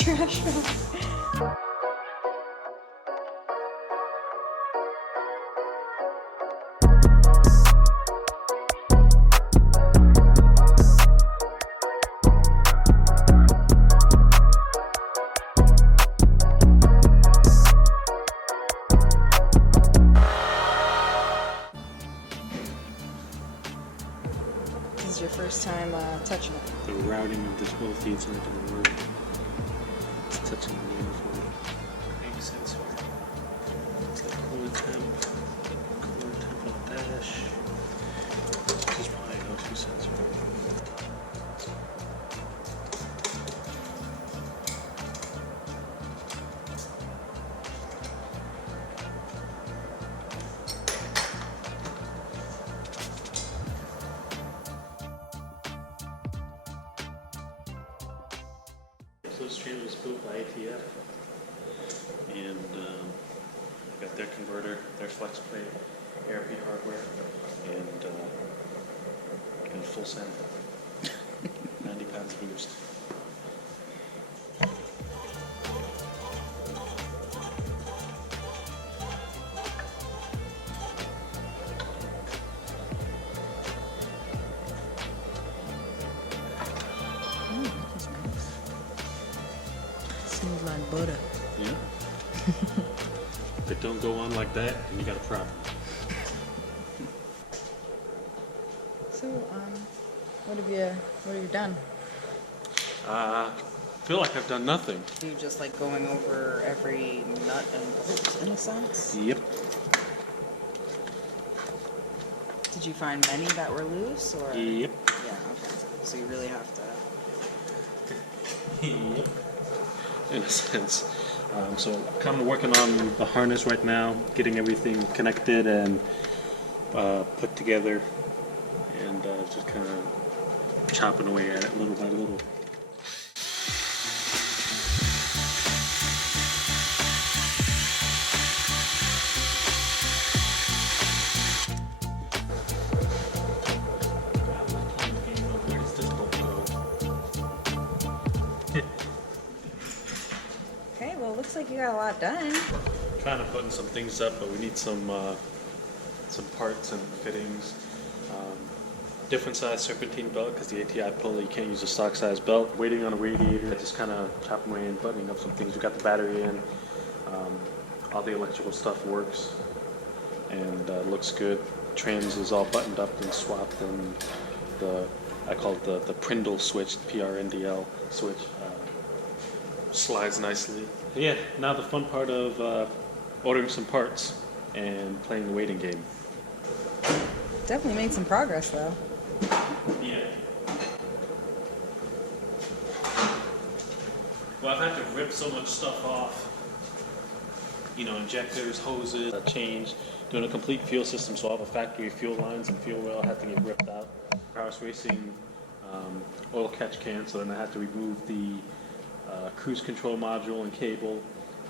trash bag. This is your first time touching it. The routing of this whole feed's not going to work. It's touching the uniform. Makes sense. It's like coolant temp on the dash. This is probably an O2 sensor. So this trailer was built by ATF, and got their converter, their flex plate, RB hardware, and a full send. 90 pounds boost. Smells like butter. Yeah. If it don't go on like that, then you got a problem. So, what have you done? I feel like I've done nothing. Are you just like going over every nut and bolt in a sense? Yep. Did you find many that were loose, or? Yep. Yeah. Okay. So you really have to. Yep. In a sense. So kind of working on the harness right now, getting everything connected and put together, and just kind of chopping away at it little by little. Where does this bolt go? Okay. Well, looks like you got a lot done. Trying to button some things up, but we need some parts and fittings. Different size serpentine belt because the ATI pulley, you can't use a stock size belt. Waiting on a radiator, just kind of chopping away and buttoning up some things. We got the battery in. All the electrical stuff works and looks good. Trans is all buttoned up and swapped, and I call it the Prindle switch, PRNDL switch. Slides nicely. Yeah, now the fun part of ordering some parts and playing the waiting game. Definitely made some progress, though. Yeah. Well, I've had to rip so much stuff off. You know, injectors, hoses, change, doing a complete fuel system. So all the factory fuel lines and fuel oil had to get ripped out. I was racing oil catch can, so then I had to remove the cruise control module and cable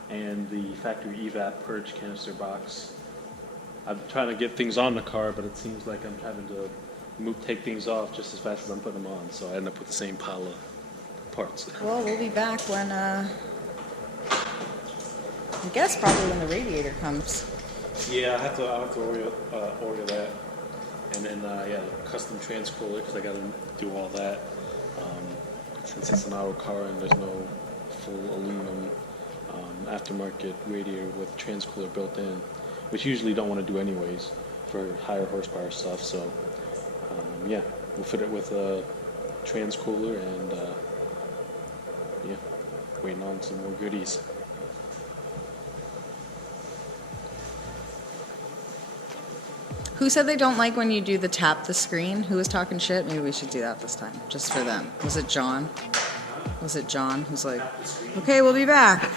and the factory evap purge canister box. I'm trying to get things on the car, but it seems like I'm having to take things off just as fast as I'm putting them on, so I end up with the same pile of parts. Well, we'll be back when, I guess probably when the radiator comes. Yeah, I have to order that, and then yeah, custom trans cooler because I got to do all that. Since it's an auto car and there's no full aluminum aftermarket radiator with trans cooler built in, which you usually don't want to do anyways for higher horsepower stuff. So yeah, we'll fit it with a trans cooler and yeah, waiting on some more goodies. Who said they don't like when you do the tap the screen? Who was talking shit? Maybe we should do that this time, just for them. Was it John? Was it John who's like, okay, we'll be back?